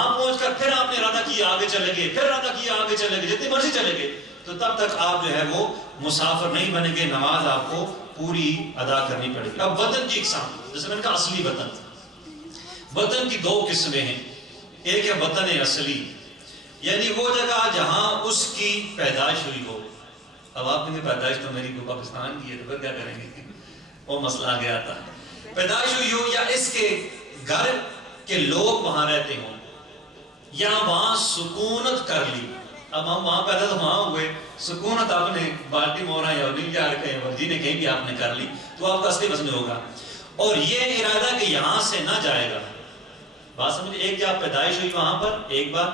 وہاں پہنچ کر پھر آپ نے ارادہ کیا آگے چلے گئے، پھر ارادہ کیا آگے چلے گئے، جتنی مرضی چلے گئے، تو تب تک آپ جو ہے وہ مسافر نہیں بنیں گے، نماز آپ کو پوری ادا کرنی پڑے گی۔ اب وطن کی اقسام، جیسے میں نے کہا اصلی وطن، وطن کی دو قسمیں ہیں، ایک ہے وطن اصلی، یعنی وہ جگہ جہاں اس کی پیدائش ہوئی ہو۔ اب آپ کہیں پیدائش تو میری کو پاکستان کی ہے، تو پھر کیا کریں گے، وہ مسئلہ آ گیا تھا۔ پیدائش ہوئی ہو یا اس کے گھر کے لوگ وہاں رہتے ہوں، یا وہاں سکونت کر لی۔ اب ہم وہاں پیدا تو وہاں ہوئے، سکونت آپ نے بالٹیمور یا نیو یارک یا ورجینیا کہیں بھی آپ نے کر لی، تو آپ کا اصلی وطن ہوگا۔ اور یہ ارادہ کہ یہاں سے نہ جائے گا، بات سمجھے، ایک جب پیدائش ہوئی وہاں پر ایک بار،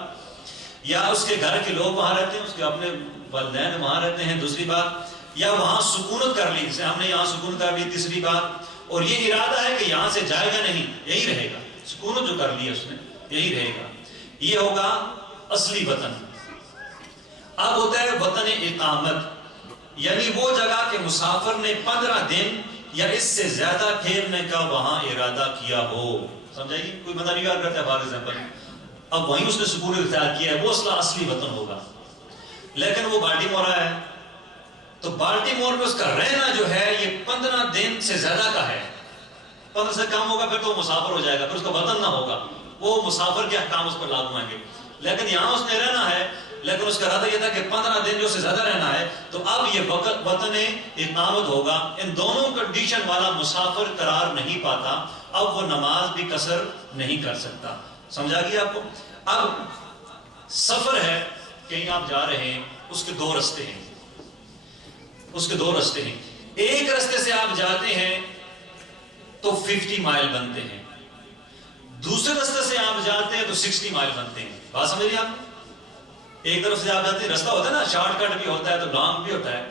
یا اس کے گھر کے لوگ وہاں رہتے ہیں، اس کے اپنے والدین وہاں رہتے ہیں دوسری بات، یا وہاں سکونت کر لی، جیسے ہم نے یہاں سکونت کر لی تیسری بات، اور یہ ارادہ ہے کہ یہاں سے جائے گا نہیں، یہی رہے گا، سکونت جو کر لی اس نے یہی رہے گا، یہ ہوگا اصلی وطن۔ اب ہوتا ہے وطن اقامت، یعنی وہ جگہ کہ مسافر نے 15 دن یا اس سے زیادہ ٹھہرنے کا وہاں ارادہ کیا ہو۔ سمجھائیے، کوئی بندہ نیو یارک کرتا ہے فار ایگزامپل، اب وہیں اس نے سکون اختیار کیا ہے، وہ اصلی وطن ہوگا، لیکن وہ بالٹیمور ہے، تو بالٹیمور میں اس کا رہنا جو ہے یہ 15 دن سے زیادہ کا ہے، 15 سے کم ہوگا پھر تو وہ مسافر ہو جائے گا، پھر اس کا وطن نہ ہوگا، وہ مسافر کے احکام اس پر لاگو آئیں گے۔ لیکن یہاں اس نے رہنا ہے، لیکن اس کا ارادہ یہ تھا کہ 15 دن جو سے زیادہ رہنا ہے، تو اب یہ وطن اقامت ہوگا۔ ان دونوں کنڈیشن والا مسافر قرار نہیں پاتا، اب وہ نماز بھی قصر نہیں کر سکتا۔ سمجھا گیا آپ کو؟ اب سفر ہے، کہیں آپ جا رہے ہیں، اس کے دو رستے ہیں، اس کے دو رستے ہیں، ایک رستے سے آپ جاتے ہیں تو 50 مائل بنتے ہیں، دوسرے رستے سے آپ جاتے ہیں تو 60 مائل بنتے ہیں۔ بات سمجھیے آپ، ایک طرف سے آپ جاتے ہیں، رستہ ہوتا ہے نا، شارٹ کٹ بھی ہوتا ہے تو لانگ بھی ہوتا ہے،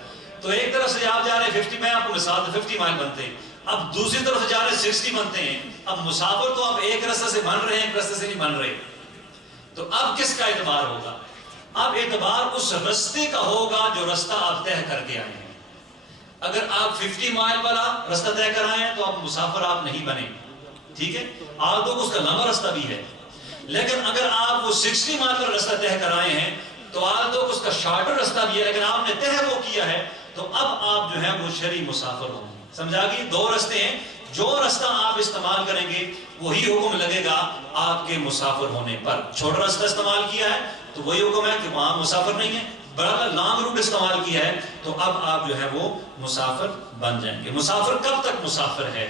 تو ایک طرف سے آپ جا رہے ہیں 50، میں آپ کو مثال 50 مائل بنتے ہیں، اب دوسری طرف سے جا رہے ہیں 60 بنتے ہیں۔ اب مسافر تو آپ ایک رستے سے بن رہے ہیں، ایک رستے سے نہیں بن رہے، تو اب کس کا اعتبار ہوگا؟ اب اعتبار اس رستے کا ہوگا جو رستہ آپ طے کر کے آئے ہیں۔ اگر آپ 50 مائل والا رستہ طے کر آئے ہیں تو آپ مسافر آپ نہیں بنے، ٹھیک ہے، آپ تو اس کا لمبا رستہ بھی ہے، لیکن اگر آپ وہ 60 مائل والا رستہ طے کر آئے ہیں تو آپ تو اس کا شارٹر رستہ بھی ہے، لیکن آپ نے طے وہ کیا ہے، تو اب آپ جو ہے وہ شرعی مسافر ہوں گے۔ سمجھا گی؟ دو رستے ہیں، جو رستہ آپ استعمال کریں گے وہی حکم لگے گا آپ کے مسافر ہونے پر۔ چھوٹا رستہ استعمال کیا ہے تو وہی حکم ہے کہ وہاں مسافر نہیں ہے، بڑا لانگ روٹ استعمال کیا ہے تو اب آپ جو ہے وہ مسافر بن جائیں گے۔ مسافر کب تک مسافر ہے؟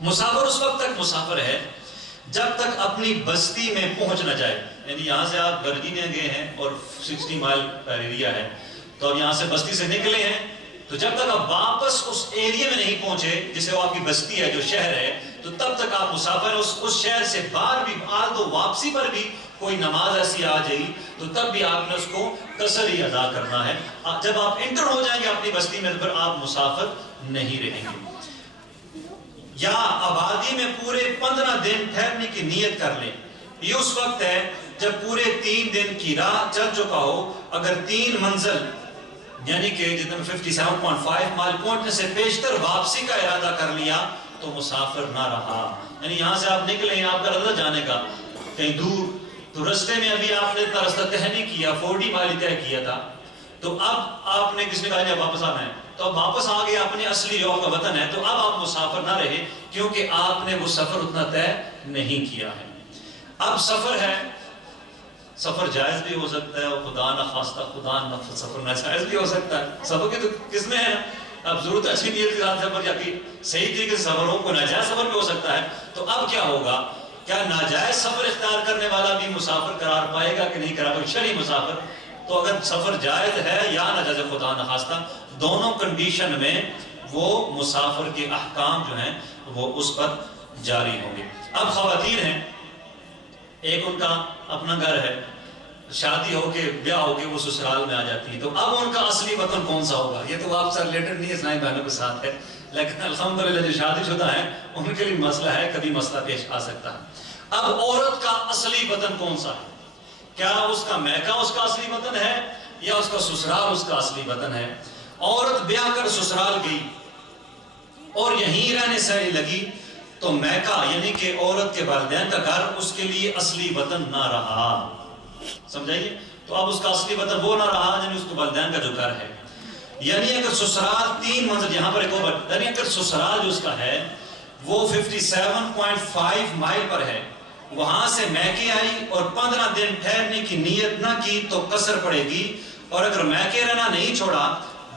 مسافر اس وقت تک مسافر ہے جب تک اپنی بستی میں پہنچ نہ جائے، یعنی یہاں سے آپ ورجینیا گئے ہیں اور 60 مائل کا ایریا ہے، تو اب یہاں سے بستی سے نکلے ہیں، تو جب تک آپ واپس اس ایریا میں نہیں پہنچے جسے وہ آپ کی بستی ہے، جو شہر ہے، تو تب تک آپ مسافر ہیں۔ اس شہر سے باہر بھی آج تو واپسی پر بھی کوئی نماز ایسی آ جائے تو تب بھی آپ نے اس کو قصر ہی ادا کرنا ہے۔ جب آپ انٹر ہو جائیں گے اپنی بستی میں تو پھر آپ مسافر نہیں رہیں گے۔ یا آبادی میں پورے 15 دن ٹھہرنے کی نیت کر لیں، یہ اس وقت ہے جب پورے 3 دن کی راہ چل چکا ہو، اگر 3 منزل یعنی کہ جتنے 57.5 مائل پہنچنے سے پیشتر واپسی کا ارادہ کر لیا تو مسافر نہ رہا۔ یعنی یہاں سے آپ نکلے ہیں، آپ کا ارادہ جانے کا کہیں دور، تو رستے میں ابھی آپ نے اتنا رستہ طے نہیں کیا، 40 مائل طے کیا تھا، تو اب آپ نے کس نے کہا جب واپس آنا ہے تو اب واپس آ گئے، اپنے اصلی جو کا وطن ہے، تو اب آپ مسافر نہ رہے کیونکہ آپ نے وہ سفر اتنا طے نہیں کیا ہے۔ اب سفر ہے، سفر جائز بھی ہو سکتا ہے اور خدا نہ خواستہ خدا نہ سفر ناجائز بھی ہو سکتا ہے۔ سفر کے تو کس میں ہے، اب ضرورت اچھی نیت کے ساتھ سفر جاتی، صحیح طریقے سے سفر ہو، کوئی ناجائز سفر بھی ہو سکتا ہے۔ تو اب کیا ہوگا، کیا ناجائز سفر اختیار کرنے والا بھی مسافر قرار پائے گا کہ نہیں قرار پائے گا؟ شرعی مسافر تو اگر سفر جائز ہے یا ناجائز خدا نہ خواستہ، دونوں کنڈیشن میں وہ مسافر کے احکام جو ہیں وہ اس پر جاری ہوں گے۔ اب خواتین ہیں، ایک ان کا اپنا گھر ہے، شادی ہو کے بیاہ ہو کے وہ سسرال میں آ جاتی ہے، تو اب ان کا اصلی وطن کون سا ہوگا؟ یہ تو آپ سے ریلیٹڈ نہیں ہے، اسلامی بہنوں کے ساتھ ہے، لیکن الحمدللہ جو شادی شدہ ہیں ان کے لیے مسئلہ ہے، کبھی مسئلہ پیش آ سکتا ہے۔ اب عورت کا اصلی وطن کون سا ہے؟ کیا اس کا میکہ اس کا اصلی وطن ہے یا اس کا سسرال اس کا اصلی وطن ہے؟ عورت بیاہ کر سسرال گئی اور یہیں رہنے سے لگی تو میکہ یعنی کہ عورت کے والدین کا گھر اس کے لیے اصلی وطن نہ رہا. سمجھائیے؟ تو اب اس کا اصلی وطن وہ نہ رہا یعنی اس کے والدین کا جو گھر ہے. یعنی اگر سسرال 3 منزل، یہاں پر ایک اور یعنی اگر سسرال جو اس کا ہے وہ 57.5 مائل پر ہے، وہاں سے میکے آئی اور 15 دن ٹھہرنے کی نیت نہ کی تو قصر پڑے گی. اور اگر میکے رہنا نہیں چھوڑا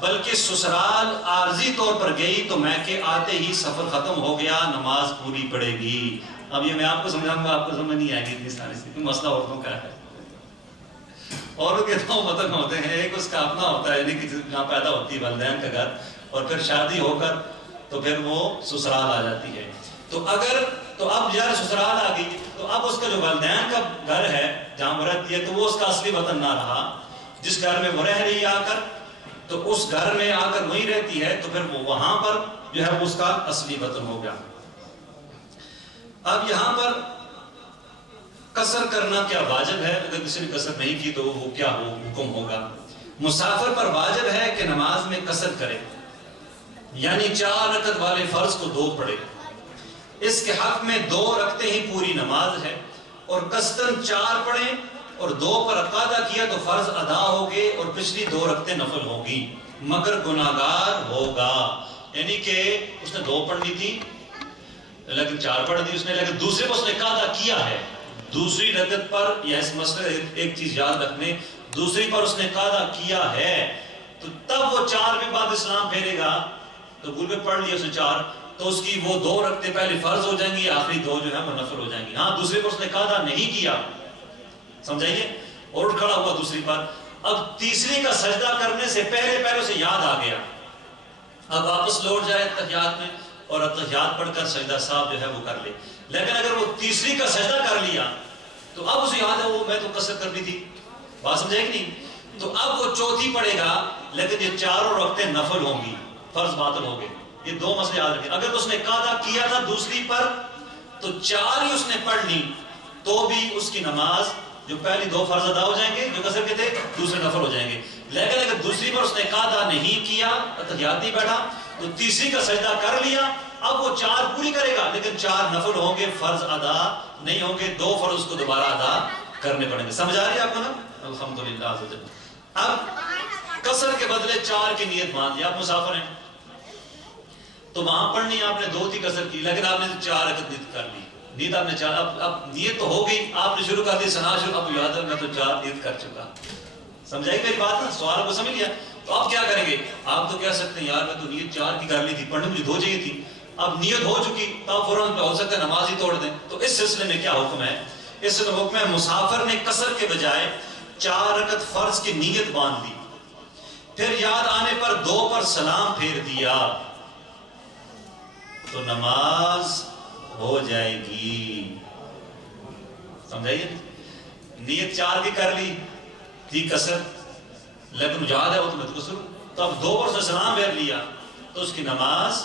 بلکہ سسرال عارضی طور پر گئی تو میکے آتے ہی سفر ختم ہو گیا، نماز پوری پڑے گی. اب یہ میں آپ کو سمجھاؤں گا، آپ کو سمجھ نہیں آئے گی اتنی ساری سے، مسئلہ عورتوں کا ہے. عورتوں کے 2 وطن ہوتے ہیں، ایک اس کا اپنا ہوتا ہے یعنی کہ جہاں پیدا ہوتی ہے والدین کا گھر، اور پھر شادی ہو کر تو پھر وہ سسرال آ جاتی ہے. تو اب یار سسرال آ گئی تو اب اس کا جو والدین کا گھر ہے جہاں وہ رہتی ہے تو وہ اس کا اصلی وطن نہ رہا. جس گھر میں وہ رہ رہی آ کر تو اس گھر میں آ کر وہی رہتی ہے تو پھر وہ وہاں پر جو ہے اس کا اصلی وطن ہو گیا. اب یہاں پر قصر کرنا کیا واجب ہے؟ اگر کسی نے قصر نہیں کی تو وہ کیا حکم ہوگا؟ مسافر پر واجب ہے کہ نماز میں قصر کرے، یعنی 4 رکعت والے فرض کو 2 پڑھے. اس کے حق میں 2 رکعتیں ہی پوری نماز ہے، اور قصداً 4 پڑھیں اور 2 پر قاعدہ کیا تو فرض ادا ہوگے اور پچھلی 2 رکعتیں نفل ہوگی، مگر گناہگار ہوگا. یعنی کہ اس نے 2 پڑھنی تھی لیکن 4 پڑھ دی اس نے، لیکن دوسرے پر اس نے قاعدہ کیا ہے. دوسری رکعت پر، یا اس مسئلے ایک چیز یاد رکھنے، دوسری پر اس نے قاعدہ کیا ہے تو تب وہ 4 کے بعد اسلام پھیرے گا تو گل پہ پڑھ لیا اس نے 4 تو اس کی وہ 2 رکعتیں پہلے فرض ہو جائیں گی، آخری 2 جو ہے وہ نفل ہو جائیں گی. ہاں دوسرے پر اس نے قاعدہ نہیں کیا، سمجھائیے، اور اٹھ کھڑا ہوا دوسری پر. اب تیسری کا سجدہ کرنے سے پہلے اسے یاد آ گیا، اب واپس لوٹ جائے تحیات میں اور تحیات پڑھ کر سجدہ صاحب جو ہے وہ کر لے. لیکن اگر وہ تیسری کا سجدہ کر لیا تو اب اسے یاد ہے وہ میں تو قصر کرنی تھی، بات سمجھائے کہ نہیں؟ تو اب وہ 4تھی پڑھے گا لیکن یہ 4 رکعتیں نفل ہوں گی، فرض باطل ہو گئے. یہ 2 مسئلے یاد رکھیں. اگر اس نے قاعدہ کیا تھا دوسری پر تو 4 ہی اس نے پڑھ لی تو بھی اس کی نماز جو پہلی 2 فرض ادا ہو جائیں گے جو قصر کے تھے، دوسرے نفل ہو جائیں گے. لیکن اگر دوسری پر اس نے قاعدہ نہیں کیا، تحیات نہیں بیٹھا تو تیسری کا سجدہ کر لیا، اب وہ 4 پوری کرے گا لیکن 4 نفل ہوں گے، فرض ادا نہیں ہوں گے. 2 فرض اس کو دوبارہ ادا کرنے پڑیں گے. سمجھ آ رہی ہے آپ کو نا؟ الحمدللہ. اب قصر کے بدلے 4 کی نیت مان لی. آپ مسافر ہیں تو وہاں پڑھنی آپ نے 2 تھی قصر کی لیکن آپ نے 4 رکعت نیت کر لی. نیت آپ نے 4، اب نیت تو ہو گئی، آپ نے شروع کر دی ثنا شروع، اب یاد ہے میں تو 4 نیت کر چکا. سمجھائی میری بات نا؟ سوال کو سمجھ لیا؟ تو آپ کیا کریں گے؟ آپ تو کہہ سکتے ہیں یار میں تو نیت 4 کی کر لی تھی، پڑھنے مجھے 2 چاہیے تھی. اب نیت ہو چکی تو آپ فوراً ہو سکتا ہے نماز ہی توڑ دیں. تو اس سلسلے میں کیا حکم ہے؟ اس میں حکم ہے مسافر نے قصر کے بجائے 4 رکعت فرض کی نیت باندھ دی، پھر یاد آنے پر 2 پر سلام پھیر دیا تو نماز ہو جائے گی. سمجھائیے؟ نیت 4 کی کر لی تھی قصر لیکن یاد ہے وہ تو میں تو قصر، تو اب 2 پر سے سلام پھیر لیا تو اس کی نماز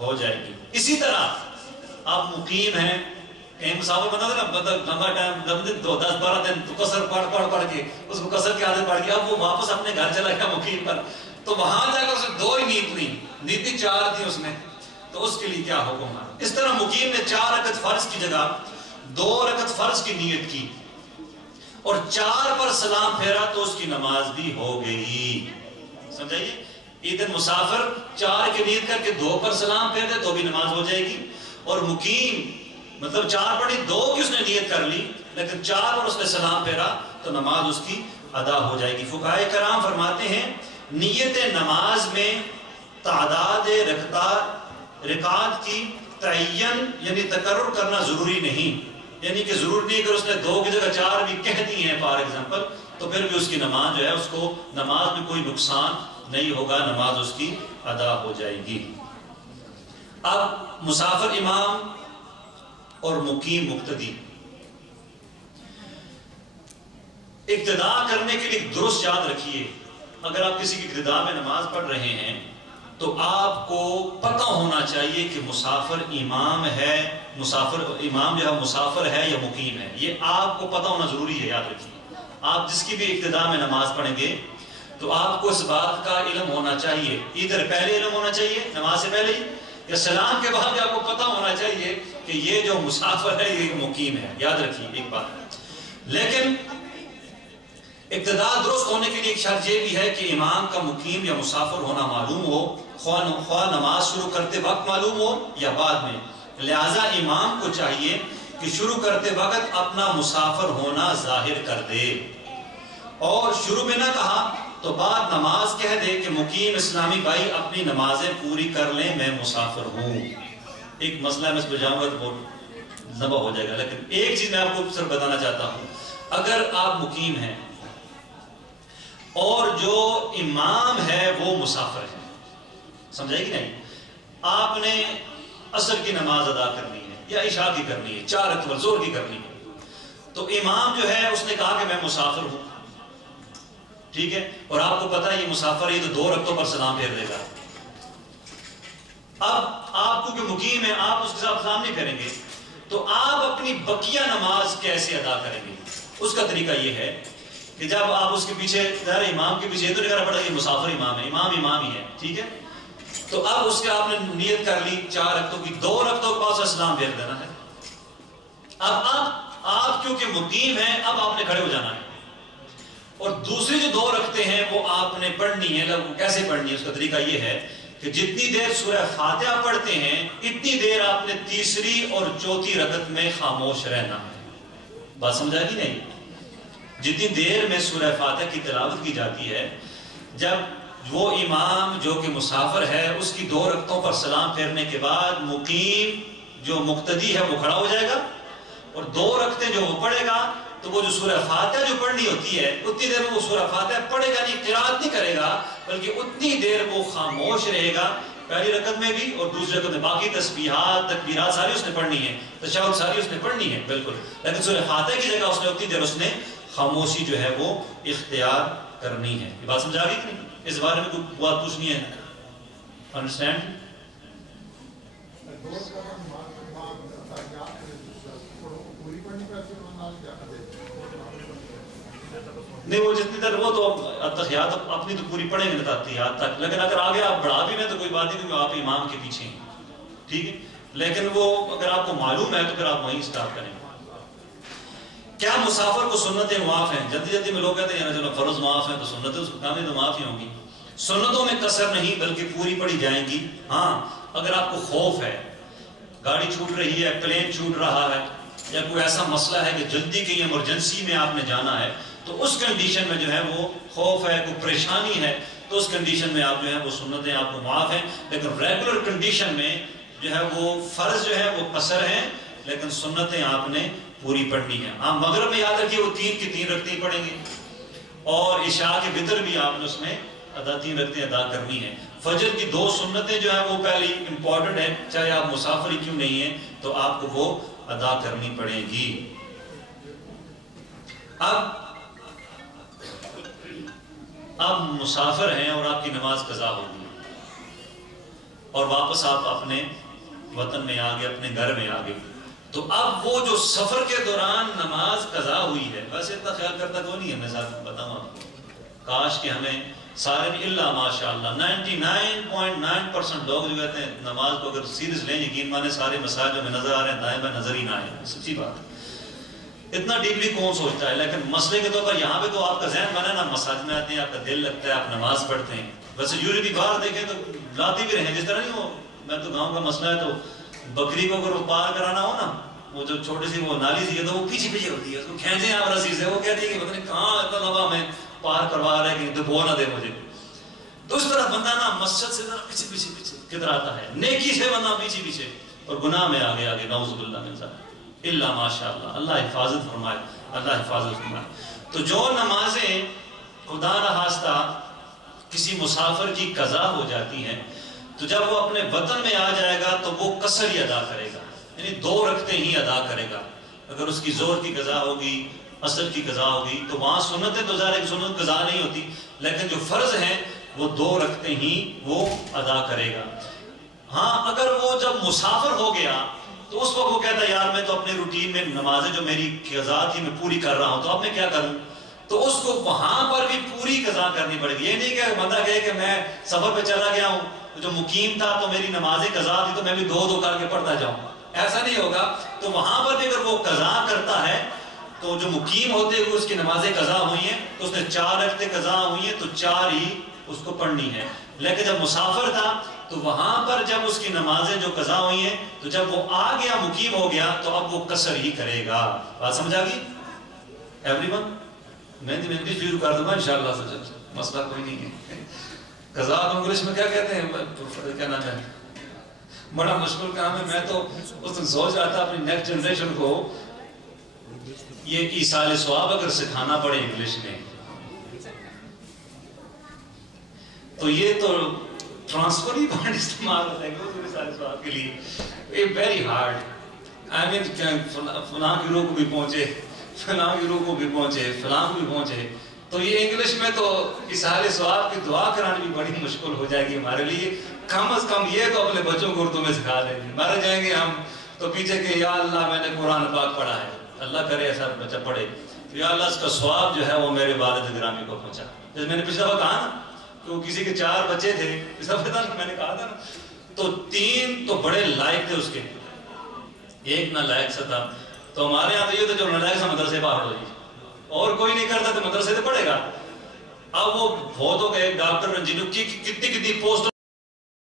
ہو جائے گی. اسی طرح آپ مقیم ہیں، کہیں مسافر بنا تھا نا، مطلب لمبا ٹائم 10-12 دن تو قصر پڑھ کے اس کو قصر کی عادت پڑ گئی، اب وہ واپس اپنے گھر چلا گیا مقیم پر تو وہاں جا کر اس نے 2 ہی نیت لی، نیتی 4 تھی اس میں، تو اس کے لیے کیا حکم ہے؟ اس طرح مقیم نے 4 رکعت فرض کی جگہ 2 رکعت فرض کی نیت کی اور 4 پر سلام پھیرا تو اس کی نماز بھی ہو گئی. سمجھائیے؟ ادھر مسافر 4 کی نیت کر کے 2 پر سلام پھیر دے تو بھی نماز ہو جائے گی، اور مقیم مطلب 4 پڑھی 2 کی اس نے نیت کر لی لیکن 4 پر اس نے سلام پھیرا تو نماز اس کی ادا ہو جائے گی. فقہائے کرام فرماتے ہیں نیت نماز میں تعداد رکعات کی تعین یعنی تقرر کرنا ضروری نہیں، یعنی کہ ضرور نہیں اگر اس نے 2 کی جگہ 4 بھی کہہ دی ہیں فار ایگزامپل تو پھر بھی اس کی نماز جو ہے اس کو نماز میں کوئی نقصان نہیں ہوگا، نماز اس کی ادا ہو جائے گی. اب مسافر امام اور مقیم مقتدی، اقتدا کرنے کے لیے درست یاد رکھیے، اگر آپ کسی کی اقتدا میں نماز پڑھ رہے ہیں تو آپ کو پتہ ہونا چاہیے کہ مسافر امام ہے، امام جو ہے مسافر ہے یا مقیم ہے، یہ آپ کو پتہ ہونا ضروری ہے. یاد رکھیے آپ جس کی بھی اقتدا میں نماز پڑھیں گے تو آپ کو اس بات کا علم ہونا چاہیے، ادھر پہلے علم ہونا چاہیے نماز سے پہلے ہی یا سلام کے بعد بھی آپ کو پتا ہونا چاہیے کہ یہ جو مسافر ہے یہ مقیم ہے. یاد رکھیے ایک بات. لیکن ابتدا درست ہونے کے لیے ایک شرط یہ بھی ہے کہ امام کا مقیم یا مسافر ہونا معلوم ہو، خواہ نماز شروع کرتے وقت معلوم ہو یا بعد میں. لہذا امام کو چاہیے کہ شروع کرتے وقت اپنا مسافر ہونا ظاہر کر دے، اور شروع میں نہ کہا تو بعد نماز کہہ دے کہ مقیم اسلامی بھائی اپنی نمازیں پوری کر لیں، میں مسافر ہوں. ایک مسئلہ میں اس پہ جاؤں گا تو بہت لمبا ہو جائے گا، لیکن ایک چیز میں آپ کو صرف بتانا چاہتا ہوں. اگر آپ مقیم ہیں اور جو امام ہے وہ مسافر ہے، سمجھائے گی نہیں، آپ نے عصر کی نماز ادا کرنی ہے یا عشاء کی کرنی ہے، 4 رکعت ظہر کی کرنی ہے، تو امام جو ہے اس نے کہا کہ میں مسافر ہوں، ٹھیک ہے، اور آپ کو پتا ہے یہ مسافر ہے تو 2 رکعتوں پر سلام پھیر دے گا. اب آپ کو کہ مقیم ہے آپ اس کے ساتھ سلام نہیں پھیریں گے، تو آپ اپنی بقیہ نماز کیسے ادا کریں گے؟ اس کا طریقہ یہ ہے کہ جب آپ اس کے پیچھے امام کے پیچھے تو نہیں کرنا پڑتا کہ مسافر امام ہے، امام ہی ہے، ٹھیک ہے، تو اب اس کے آپ نے نیت کر لی 4 رکعتوں کی، 2 رکعتوں کے بعد سلام پھیر دینا ہے. اب آپ کیونکہ مقیم ہیں اب آپ نے کھڑے ہو جانا ہے، اور دوسری جو 2 رکعتیں ہیں وہ آپ نے پڑھنی ہے. کیسے پڑھنی ہے؟ اس کا طریقہ یہ ہے کہ جتنی دیر سورہ فاتحہ پڑھتے ہیں اتنی دیر آپ نے تیسری اور چوتھی رکعت میں خاموش رہنا ہے. بات سمجھا کہ نہیں؟ جتنی دیر میں سورہ فاتحہ کی تلاوت کی جاتی ہے، جب وہ امام جو کہ مسافر ہے اس کی 2 رکعتوں پر سلام پھیرنے کے بعد مقیم جو مقتدی ہے وہ کھڑا ہو جائے گا، اور 2 رکعتیں جو وہ پڑھے گا تو وہ جو سورہ فاتحہ جو پڑھنی ہوتی ہے اتنی دیر میں وہ سورہ فاتحہ پڑھے گا نہیں، قرات نہیں کرے گا، بلکہ اتنی دیر وہ خاموش رہے گا پہلی رکعت میں بھی اور دوسری رکعت میں. باقی تسبیحات تکبیرات ساری اس نے پڑھنی ہے، تشہد ساری اس نے پڑھنی ہے بالکل، لیکن سورہ فاتحہ کی جگہ اس نے اتنی دیر اس نے خاموشی جو ہے وہ اختیار کرنی ہے. یہ بات سمجھا گئی کہ نہیں؟ اس بارے میں کوئی بات پوچھنی ہے؟ انڈرسٹینڈ؟ نہیں، وہ جتنی دیر وہ تو اتحیات اپنی تو پوری پڑھیں گے اتحیات تک، لیکن اگر آگے آپ بڑھا بھی لیں تو کوئی بات نہیں کیونکہ آپ امام کے پیچھے ہیں، ٹھیک ہے، لیکن وہ اگر آپ کو معلوم ہے تو پھر آپ وہیں اسٹارٹ کریں. کیا مسافر کو سنتیں معاف ہیں؟ جلدی میں لوگ کہتے ہیں چلو فرض معاف ہیں تو سنتیں اس کام تو معاف ہی ہوں گی. سنتوں میں قصر نہیں بلکہ پوری پڑھی جائیں گی. ہاں اگر آپ کو خوف ہے، گاڑی چھوٹ رہی ہے، پلین چھوٹ رہا ہے، یا کوئی ایسا مسئلہ ہے کہ جلدی کی ایمرجنسی میں آپ نے جانا ہے، تو اس کنڈیشن میں جو ہے وہ خوف ہے، کوئی پریشانی ہے، تو اس کنڈیشن میں آپ جو ہے وہ سنتیں آپ کو معاف ہیں. لیکن ریگولر کنڈیشن میں جو ہے وہ فرض جو ہے وہ قصر ہیں، لیکن سنتیں آپ نے پوری پڑھنی ہے. ہاں مغرب میں یاد رکھیے وہ 3 کی 3 رکعتیں پڑھیں گے، اور عشاء کے وتر بھی آپ نے اس میں 3 رکعتیں ادا کرنی ہے. فجر کی 2 سنتیں جو ہیں وہ پہلی امپورٹنٹ ہیں، چاہے آپ مسافر ہی کیوں نہیں ہیں تو آپ کو وہ ادا کرنی پڑے گی. اب مسافر ہیں اور آپ کی نماز قضا ہوگی اور واپس آپ اپنے وطن میں آ گئے، اپنے گھر میں آ گئے، تو اب وہ جو سفر کے دوران نماز قضا ہوئی ہے، ویسے اتنا خیال کرتا کوئی نہیں ہے، میں ساتھ بتاؤں آپ کو، کاش کہ ہمیں سارے اللہ ماشاءاللہ 99.9% لوگ جو کہتے ہیں نماز کو اگر سیریس لیں، یقین مانے سارے مسائل جو ہمیں نظر آ رہے ہیں دائیں بائیں نظر ہی نہ آئے. سچی بات ہے، اتنا ڈیپلی کون سوچتا ہے. لیکن مسئلے کے طور پر یہاں پہ تو آپ کا ذہن بنا نا، مساجد میں آتے ہیں، آپ کا دل لگتا ہے، آپ نماز پڑھتے ہیں. ویسے یوزلی باہر دیکھیں تو لاتے بھی رہیں، جس طرح نہیں ہو، میں تو گاؤں کا مسئلہ ہے تو بکری کو اگر وہ پار کرانا ہو نا، وہ جو چھوٹی سی وہ نالی سی ہے تو وہ پیچھے ہوتی ہے، اس کو کھینچیں آپ رسی سے، وہ کہتی ہے کہ پتہ نہیں کہاں اتنا لمبا میں پار کروا رہا ہے کہ ڈبو نہ دے مجھے. تو اس طرح بندہ نا مسجد سے ذرا پیچھے کدھر آتا ہے، نیکی سے بندہ پیچھے اور گناہ میں آگے نعوذ باللہ من ذالک. اللہ ماشاءاللہ، اللہ حفاظت فرمائے، اللہ حفاظت فرمائے. تو جو نمازیں خدا نخواستہ کسی مسافر کی قضا ہو جاتی ہیں، تو جب وہ اپنے وطن میں آ جائے گا تو وہ قصر ہی ادا کرے گا، یعنی 2 رکعتیں ہی ادا کرے گا. اگر اس کی ظہر کی قضا ہوگی، عصر کی قضا ہوگی، تو وہاں سنتیں تو ظاہر ہے سنت قضا نہیں ہوتی، لیکن جو فرض ہیں وہ 2 رکعتیں ہی وہ ادا کرے گا. ہاں اگر وہ جب مسافر ہو گیا تو اس وقت وہ کہتا ہے یار میں تو اپنے روٹین میں نمازیں جو میری قضا تھی میں پوری کر رہا ہوں، تو اب میں کیا کروں؟ تو اس کو وہاں پر بھی پوری قضا کرنی پڑے گی. یہ نہیں کہ بندہ کہے کہ میں سفر پہ چلا گیا ہوں, جو مقیم تھا تو میری نمازیں قضا تھی تو میں بھی دو کر کے پڑھتا جاؤں, ایسا نہیں ہوگا. تو وہاں پر بھی اگر وہ قضا کرتا ہے تو جو مقیم ہوتے ہوئے اس کی نمازیں قضا ہوئی ہیں تو اس نے 4 رکعتیں قضا ہوئی ہیں تو 4 ہی اس کو پڑھنی ہے. لیکن جب مسافر تھا تو وہاں پر جب اس کی نمازیں جو قضا ہوئی ہیں تو جب وہ آ گیا مقیم ہو گیا تو اب وہ قصر ہی کرے گا. بات سمجھ آ گئی ایوری ون؟ میں بھی شروع کر دوں گا انشاءاللہ سے, مسئلہ کوئی نہیں ہے. قضا کو انگلش میں کیا کہتے ہیں, کیا نام ہے, بڑا مشکل کام ہے. میں تو اس دن سوچ رہا تھا اپنی نیکسٹ جنریشن کو یہ ایصال ثواب اگر سکھانا پڑے انگلش میں تو یہ تو ٹرانسفر ہی پوائنٹ استعمال ہوتا ہے ایصال ثواب کے لیے. Very hard. آئی مین فلاں کی روح کو بھی پہنچے, فلاں کی روح کو بھی پہنچے, فلاں کو بھی پہنچے. تو یہ انگلش میں تو ایصال ثواب کی دعا کرانی بھی بڑی مشکل ہو جائے گی ہمارے لیے. کم از کم یہ تو اپنے بچوں کو اردو میں سکھا دیں گے. مر جائیں گے ہم تو پیچھے کہ یا اللہ میں نے قرآن پاک پڑھا ہے, اللہ کرے ایسا بچہ پڑھے, یا اللہ اس کا ثواب جو ہے وہ میرے والد گرامی کو پہنچا. جیسے میں نے پچھلا دفعہ کہا نا کہ کسی کے 4 بچے تھے, پچھلا دفعہ میں نے کہا تھا نا, تو 3 تو بڑے لائق تھے اس کے, ایک نہ لائق سا تھا. تو ہمارے یہاں تو یہ تو جو نالائق سا مدرسے باہر ہو جی, اور کوئی نہیں کرتا تو مدرسے سے پڑھے گا. اب وہ بہت ہو گئے ڈاکٹر جنہوں کی کتنی پوسٹ